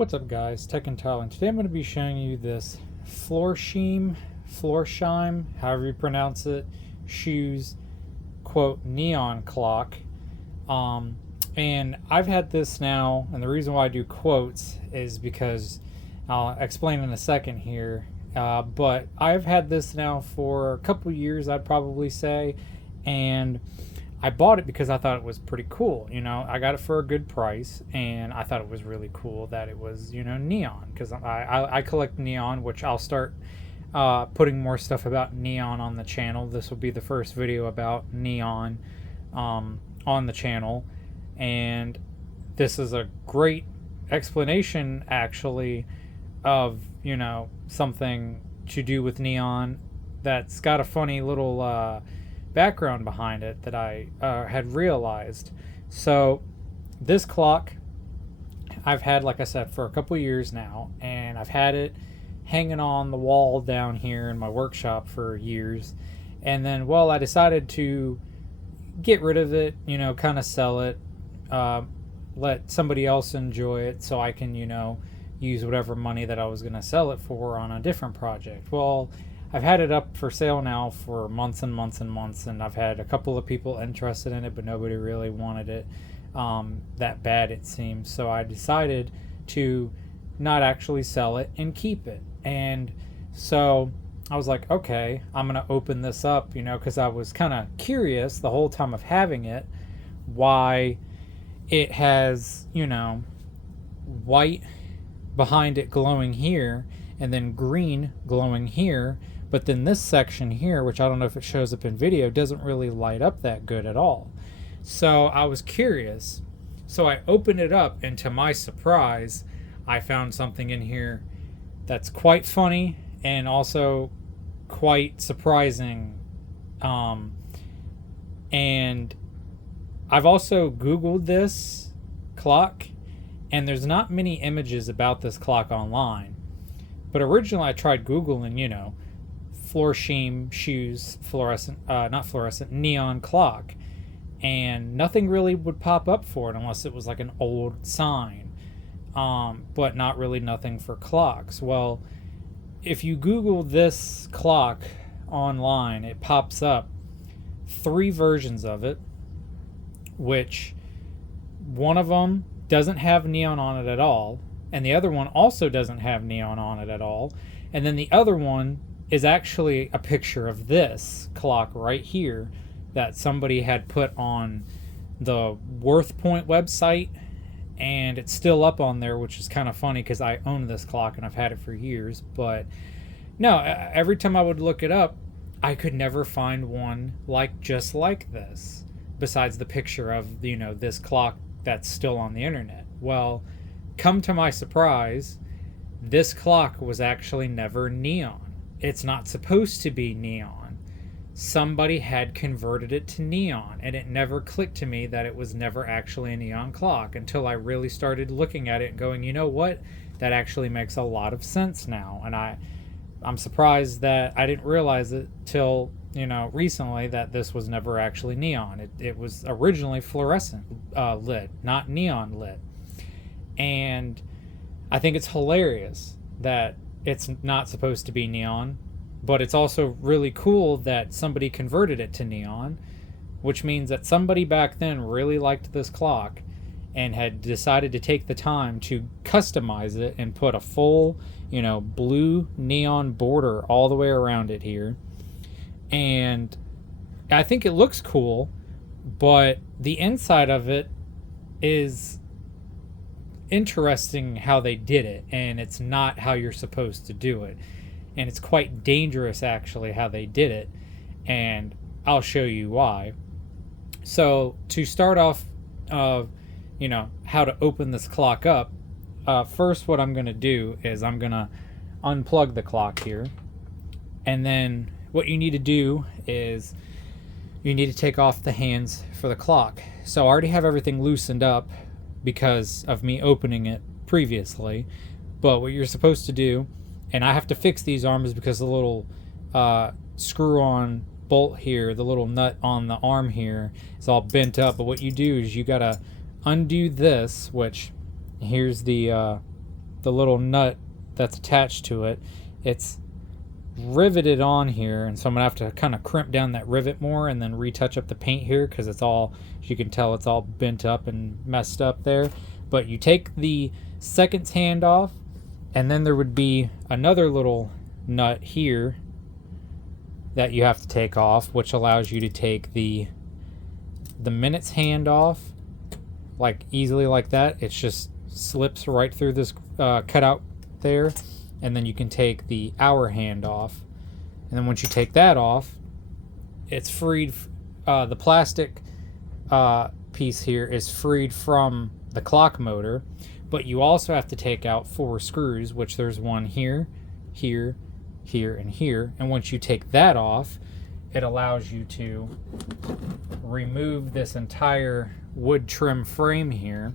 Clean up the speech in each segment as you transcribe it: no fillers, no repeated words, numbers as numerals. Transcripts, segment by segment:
What's up guys, Tech and Tyler, and today I'm going to be showing you this Florsheim, however you pronounce it, shoes, quote, neon clock. And I've had this now, and the reason why I do quotes is because I'll explain in a second here, but I've had this now for a couple years, I'd probably say, and I bought it because I thought it was pretty cool. I got it for a good price, and I thought it was really cool that it was, neon. Because I collect neon, which I'll start putting more stuff about neon on the channel. This will be the first video about neon on the channel, and this is a great explanation, actually, of something to do with neon that's got a funny little background behind it that I had realized. So this clock I've had, like I said, for a couple years now, and I've had it hanging on the wall down here in my workshop for years. And then, well, I decided to get rid of it, kind of sell it, let somebody else enjoy it so I can, use whatever money that I was going to sell it for on a different project. Well, I've had it up for sale now for months and months and months, and I've had a couple of people interested in it, but nobody really wanted it that bad, it seems. So I decided to not actually sell it and keep it. And so I was like, okay, I'm going to open this up, because I was kind of curious the whole time of having it, why it has, white behind it glowing here, and then green glowing here. But then this section here, which I don't know if it shows up in video, doesn't really light up that good at all. So I was curious. So I opened it up, and to my surprise, I found something in here that's quite funny and also quite surprising. And I've also Googled this clock, and there's not many images about this clock online. But originally I tried Googling, Florsheim Shoes neon clock, and nothing really would pop up for it unless it was like an old sign, but not really nothing for clocks. Well, if you Google this clock online, it pops up 3 versions of it, which one of them doesn't have neon on it at all, and the other one also doesn't have neon on it at all, and then the other one is actually a picture of this clock right here that somebody had put on the Worth Point website, and it's still up on there, which is kind of funny because I own this clock and I've had it for years. But no, every time I would look it up, I could never find one just like this, besides the picture of this clock that's still on the internet. Well, come to my surprise, this clock was actually never neon. It's not supposed to be neon. Somebody had converted it to neon, and it never clicked to me that it was never actually a neon clock until I really started looking at it and going, you know what? That actually makes a lot of sense now. And I'm surprised that I didn't realize it till, recently, that this was never actually neon. It was originally fluorescent lit, not neon lit. And I think it's hilarious that it's not supposed to be neon, but it's also really cool that somebody converted it to neon, which means that somebody back then really liked this clock and had decided to take the time to customize it and put a full, blue neon border all the way around it here. And I think it looks cool, but the inside of it is interesting how they did it, and it's not how you're supposed to do it, and it's quite dangerous actually how they did it, and I'll show you why. So to start off, how to open this clock up, first what I'm going to do is I'm going to unplug the clock here, and then what you need to do is you need to take off the hands for the clock. So I already have everything loosened up because of me opening it previously, but what you're supposed to do, and I have to fix these arms because the little screw on bolt here, the little nut on the arm here, is all bent up. But what you do is you gotta undo this, which here's the the little nut that's attached to it, it's riveted on here, and so I'm gonna have to kind of crimp down that rivet more and then retouch up the paint here, because it's all, as you can tell, it's all bent up and messed up there. But you take the seconds hand off, and then there would be another little nut here that you have to take off, which allows you to take the minutes hand off, like easily like that. It just slips right through this cutout there, and then you can take the hour hand off, and then once you take that off, it's freed. The plastic piece here is freed from the clock motor, but you also have to take out 4 screws, which there's one here, here, here, and here. And once you take that off, it allows you to remove this entire wood trim frame here,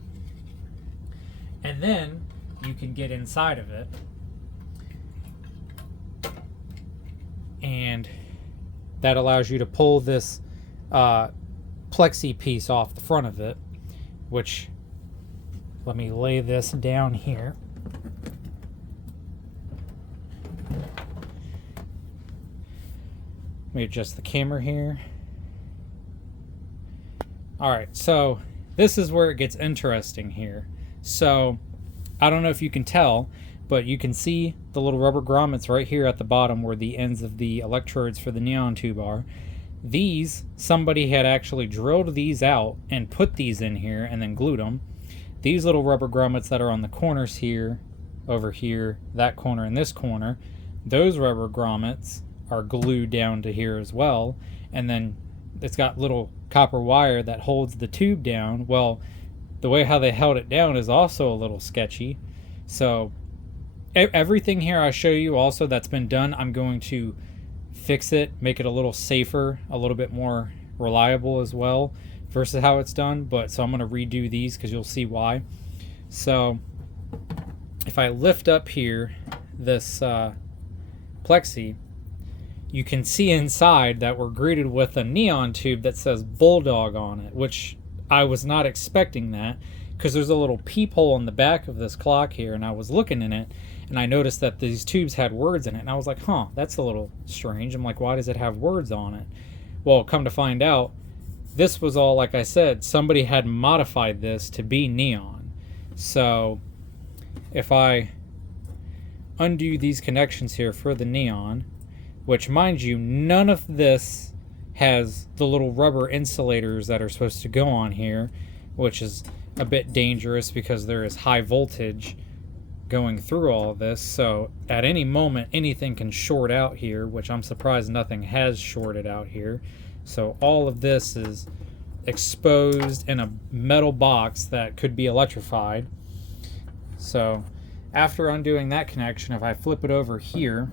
and then you can get inside of it, and that allows you to pull this plexi piece off the front of it, which, let me lay this down here. Let me adjust the camera here. Alright, so this is where it gets interesting here. So, I don't know if you can tell, but you can see the little rubber grommets right here at the bottom where the ends of the electrodes for the neon tube are. These, somebody had actually drilled these out and put these in here and then glued them. These little rubber grommets that are on the corners here, over here, that corner, and this corner, those rubber grommets are glued down to here as well. And then it's got little copper wire that holds the tube down. Well, the way how they held it down is also a little sketchy. So everything here I show you also that's been done, I'm going to fix it, make it a little safer, a little bit more reliable as well versus how it's done. But so I'm going to redo these because you'll see why. So if I lift up here this plexi, you can see inside that we're greeted with a neon tube that says Bulldog on it, which I was not expecting that, because there's a little peephole in the back of this clock here, and I was looking in it and I noticed that these tubes had words in it, and I was like, huh, that's a little strange. I'm like, why does it have words on it? Well, come to find out, this was all, like I said, somebody had modified this to be neon. So if I undo these connections here for the neon, which, mind you, none of this has the little rubber insulators that are supposed to go on here, which is a bit dangerous because there is high voltage going through all of this. So at any moment, anything can short out here, which I'm surprised nothing has shorted out here. So all of this is exposed in a metal box that could be electrified. So after undoing that connection, if I flip it over here,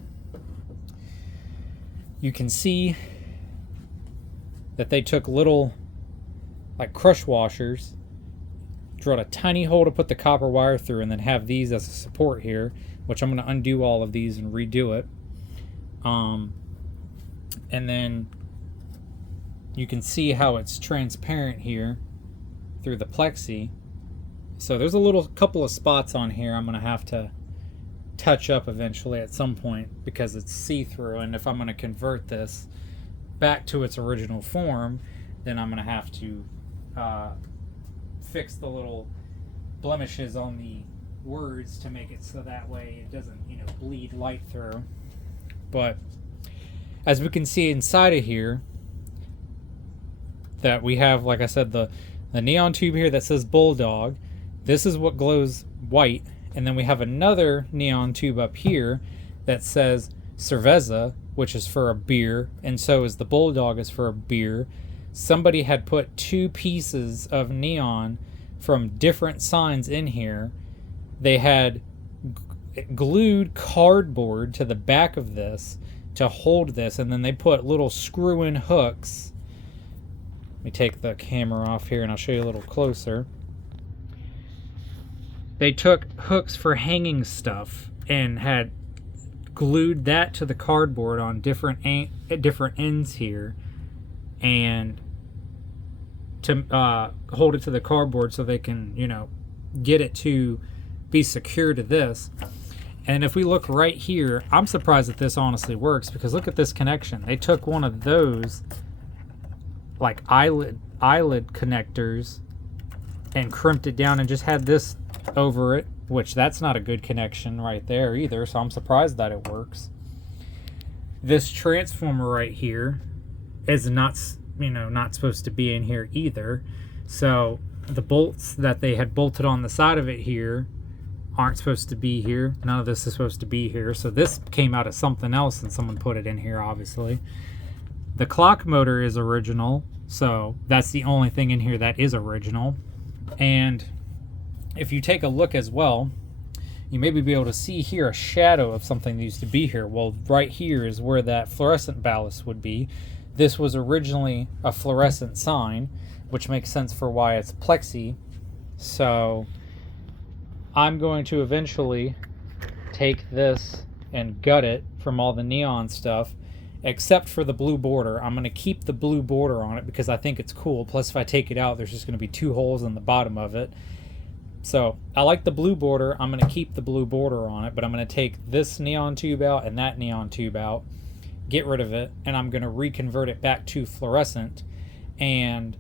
you can see that they took little, like, crush washers, drilled a tiny hole to put the copper wire through, and then have these as a support here, which I'm going to undo all of these and redo it. And then you can see how it's transparent here through the plexi. So there's a little couple of spots on here I'm going to have to touch up eventually at some point because it's see-through, and if I'm going to convert this back to its original form, then I'm going to have to fix the little blemishes on the words to make it so that way it doesn't, you know, bleed light through. But as we can see inside of here, that we have, like I said, the neon tube here that says Bulldog. This is what glows white. And then we have another neon tube up here that says Cerveza, which is for a beer, and so is the Bulldog is for a beer. Somebody had put 2 pieces of neon from different signs in here. They had glued cardboard to the back of this to hold this, and then they put little screw-in hooks. Let me take the camera off here and I'll show you a little closer. They took hooks for hanging stuff and had glued that to the cardboard on different ends here, and to hold it to the cardboard so they can, you know, get it to be secure to this. And if we look right here, I'm surprised that this honestly works, because look at this connection. They took one of those like eyelid connectors and crimped it down and just had this over it, which that's not a good connection right there either, so I'm surprised that it works. This transformer right here is not, not supposed to be in here either. So the bolts that they had bolted on the side of it here aren't supposed to be here. None of this is supposed to be here. So this came out of something else and someone put it in here, obviously. The clock motor is original, so that's the only thing in here that is original. And if you take a look as well, you maybe be able to see here a shadow of something that used to be here. Well, right here is where that fluorescent ballast would be. This was originally a fluorescent sign, which makes sense for why it's plexi. So I'm going to eventually take this and gut it from all the neon stuff, except for the blue border. I'm going to keep the blue border on it because I think it's cool. Plus, if I take it out, there's just going to be 2 holes in the bottom of it. So I like the blue border. I'm going to keep the blue border on it, but I'm going to take this neon tube out and that neon tube out, get rid of it, and I'm going to reconvert it back to fluorescent. And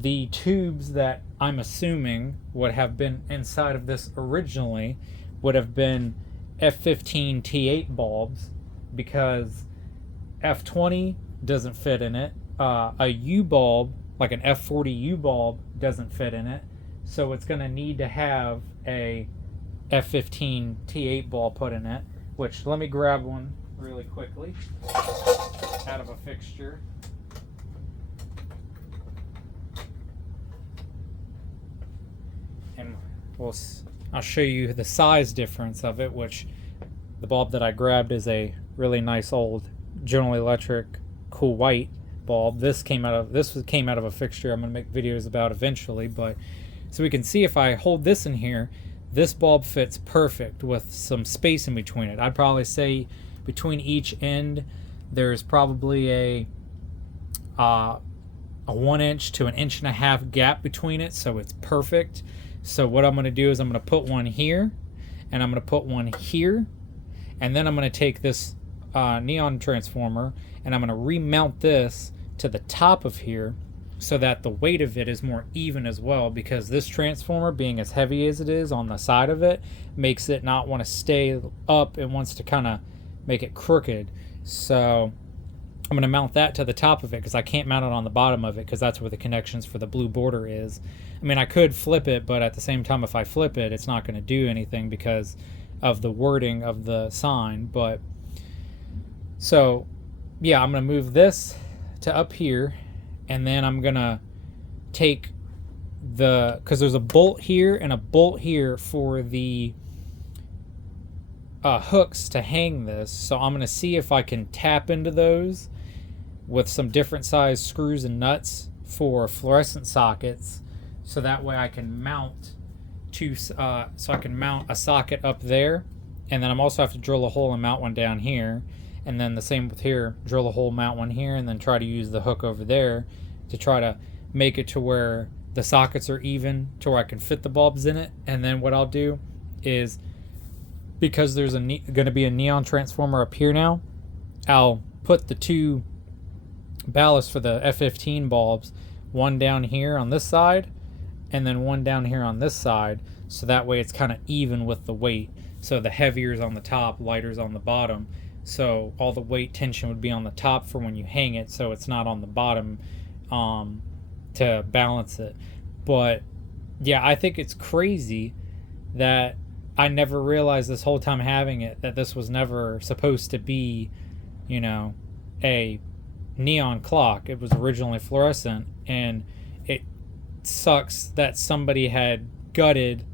the tubes that I'm assuming would have been inside of this originally would have been F15 T8 bulbs, because F20 doesn't fit in it. A U bulb, like an F40 U bulb, doesn't fit in it. So it's going to need to have a F15 T8 bulb put in it, which, let me grab one really quickly out of a fixture. And I'll show you the size difference of it, which the bulb that I grabbed is a really nice old General Electric cool white bulb. This came out of a fixture I'm going to make videos about eventually, but so we can see if I hold this in here, this bulb fits perfect with some space in between it. I'd probably say between each end there's probably a 1 inch to 1.5 inch gap between it, so it's perfect. So what I'm going to do is I'm going to put one here, and I'm going to put one here, and then I'm going to take this neon transformer and I'm going to remount this to the top of here so that the weight of it is more even as well, because this transformer, being as heavy as it is on the side of it, makes it not want to stay up. It wants to kind of make it crooked. So I'm going to mount that to the top of it, because I can't mount it on the bottom of it, because that's where the connections for the blue border is. I mean, I could flip it, but at the same time, if I flip it, it's not going to do anything because of the wording of the sign. But so yeah, I'm going to move this to up here, and then I'm going to take because there's a bolt here and a bolt here for the hooks to hang this. So I'm going to see if I can tap into those with some different size screws and nuts for fluorescent sockets, so that way I can mount a socket up there, and then I'm also have to drill a hole and mount one down here, and then the same with here, drill a hole, mount one here, and then try to use the hook over there to try to make it to where the sockets are even to where I can fit the bulbs in it. And then what I'll do is, because there's going to be a neon transformer up here now, I'll put the 2 ballasts for the F15 bulbs, one down here on this side and then one down here on this side, so that way it's kind of even with the weight. So the heavier is on the top, lighter is on the bottom, so all the weight tension would be on the top for when you hang it, so it's not on the bottom to balance it. But yeah, I think it's crazy that I never realized this whole time having it that this was never supposed to be, a neon clock. It was originally fluorescent, and it sucks that somebody had gutted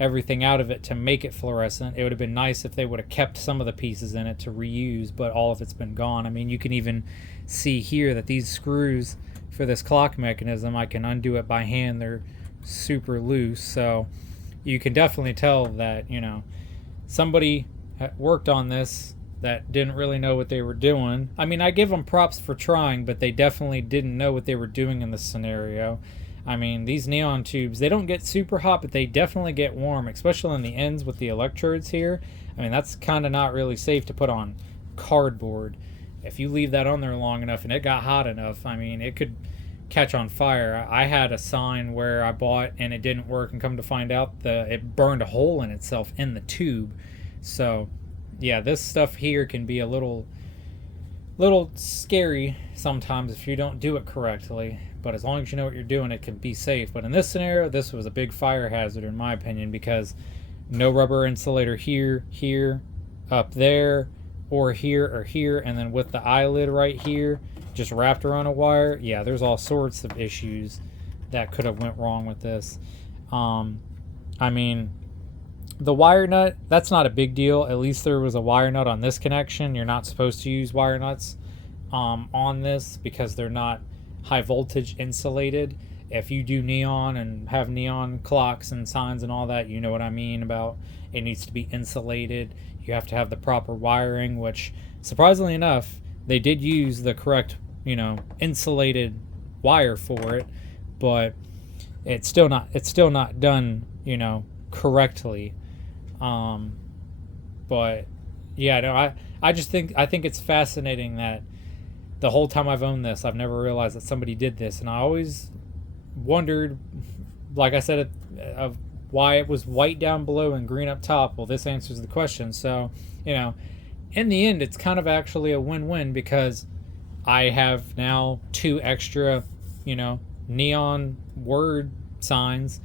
everything out of it to make it fluorescent. It would have been nice if they would have kept some of the pieces in it to reuse, but all of it's been gone. I mean, you can even see here that these screws for this clock mechanism, I can undo it by hand. They're super loose, so you can definitely tell that, somebody worked on this that didn't really know what they were doing. I mean, I give them props for trying, but they definitely didn't know what they were doing in this scenario. I mean, these neon tubes, they don't get super hot, but they definitely get warm, especially on the ends with the electrodes here. I mean, that's kind of not really safe to put on cardboard. If you leave that on there long enough and it got hot enough, I mean, it could catch on fire. I had a sign where I bought and it didn't work, and come to find out it burned a hole in itself in the tube. So yeah, this stuff here can be a little scary sometimes if you don't do it correctly, but as long as you know what you're doing, it can be safe. But in this scenario, this was a big fire hazard in my opinion, because no rubber insulator here, up there, or here, and then with the eyelid right here just wrapped around a wire. Yeah, there's all sorts of issues that could have went wrong with this. I mean, the wire nut, that's not a big deal. At least there was a wire nut on this connection. You're not supposed to use wire nuts on this because they're not high voltage insulated. If you do neon and have neon clocks and signs and all that, you know what I mean about it needs to be insulated. You have to have the proper wiring, which surprisingly enough, they did use the correct, insulated wire for it, but it's still not done, correctly. But yeah, no, I think it's fascinating that the whole time I've owned this, I've never realized that somebody did this, and I always wondered, like I said, of why it was white down below and green up top. Well, this answers the question. So, in the end, it's kind of actually a win-win, because I have now 2 extra, neon word signs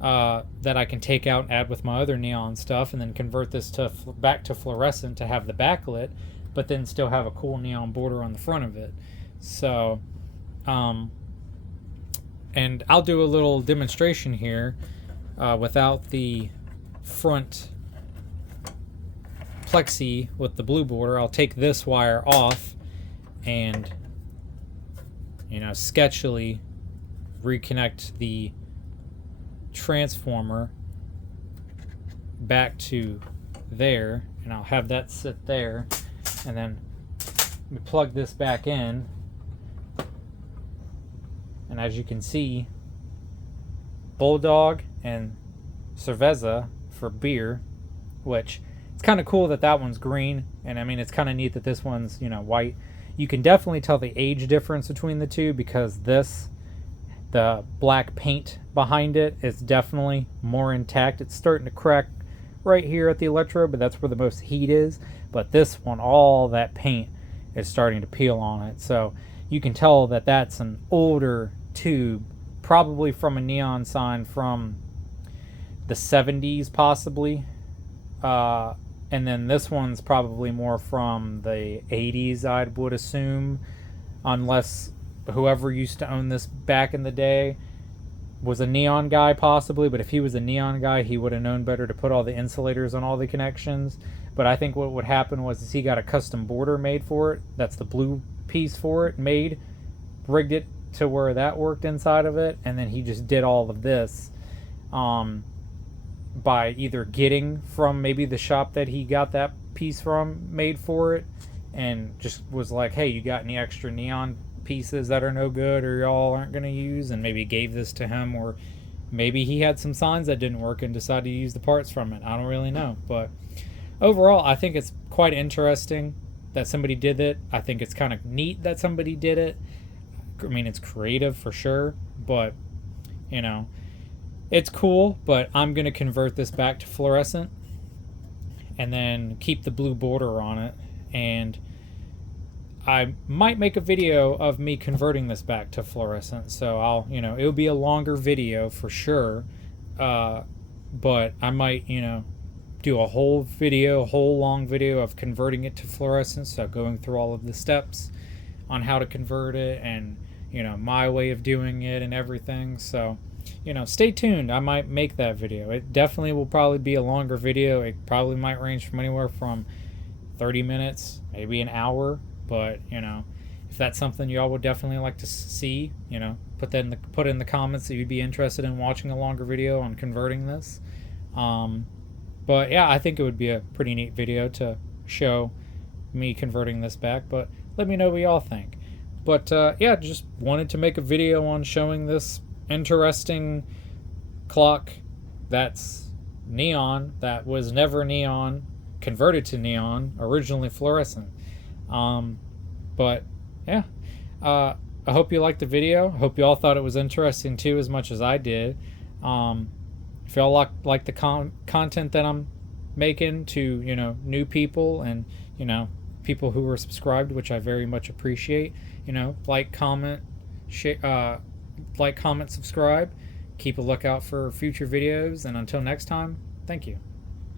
that I can take out and add with my other neon stuff, and then convert this to back to fluorescent to have the backlit, but then still have a cool neon border on the front of it. So, and I'll do a little demonstration here without the front plexi with the blue border. I'll take this wire off and sketchily reconnect the transformer back to there, and I'll have that sit there, and then we plug this back in, and as you can see, Bulldog and Cerveza for beer, which it's kind of cool that one's green, and I mean, it's kind of neat that this one's white. You can definitely tell the age difference between the two, because the black paint behind it is definitely more intact. It's starting to crack right here at the electrode, but that's where the most heat is. But this one, all that paint is starting to peel on it, so you can tell that that's an older tube, probably from a neon sign from the 70s possibly, and then this one's probably more from the 80s, I would assume, unless whoever used to own this back in the day was a neon guy possibly. But if he was a neon guy, he would have known better to put all the insulators on all the connections. But I think what would happen was he got a custom border made for it. That's the blue piece for it made, rigged it to where that worked inside of it, and then he just did all of this by either getting from maybe the shop that he got that piece from made for it, and just was like, hey, you got any extra neon pieces that are no good or y'all aren't going to use, and maybe gave this to him, or maybe he had some signs that didn't work and decided to use the parts from it. I don't really know, but overall I think it's quite interesting that somebody did it. I think it's kind of neat that somebody did it. I mean, it's creative for sure, but it's cool. But I'm going to convert this back to fluorescent and then keep the blue border on it, and I might make a video of me converting this back to fluorescent. So I'll, it'll be a longer video for sure, but I might, do a whole long video of converting it to fluorescent, so going through all of the steps on how to convert it, and my way of doing it and everything. So stay tuned. I might make that video. It definitely will probably be a longer video. It probably might range from anywhere from 30 minutes, maybe an hour. But if that's something y'all would definitely like to see, put in the comments that you'd be interested in watching a longer video on converting this. But yeah, I think it would be a pretty neat video to show me converting this back. But let me know what y'all think. But yeah, just wanted to make a video on showing this interesting clock that's neon, that was never neon, converted to neon, originally fluorescent. But yeah, I hope you liked the video. I hope you all thought it was interesting too, as much as I did. If y'all like the content that I'm making to, new people and, people who are subscribed, which I very much appreciate, like, comment, share, subscribe. Keep a lookout for future videos, and until next time, thank you.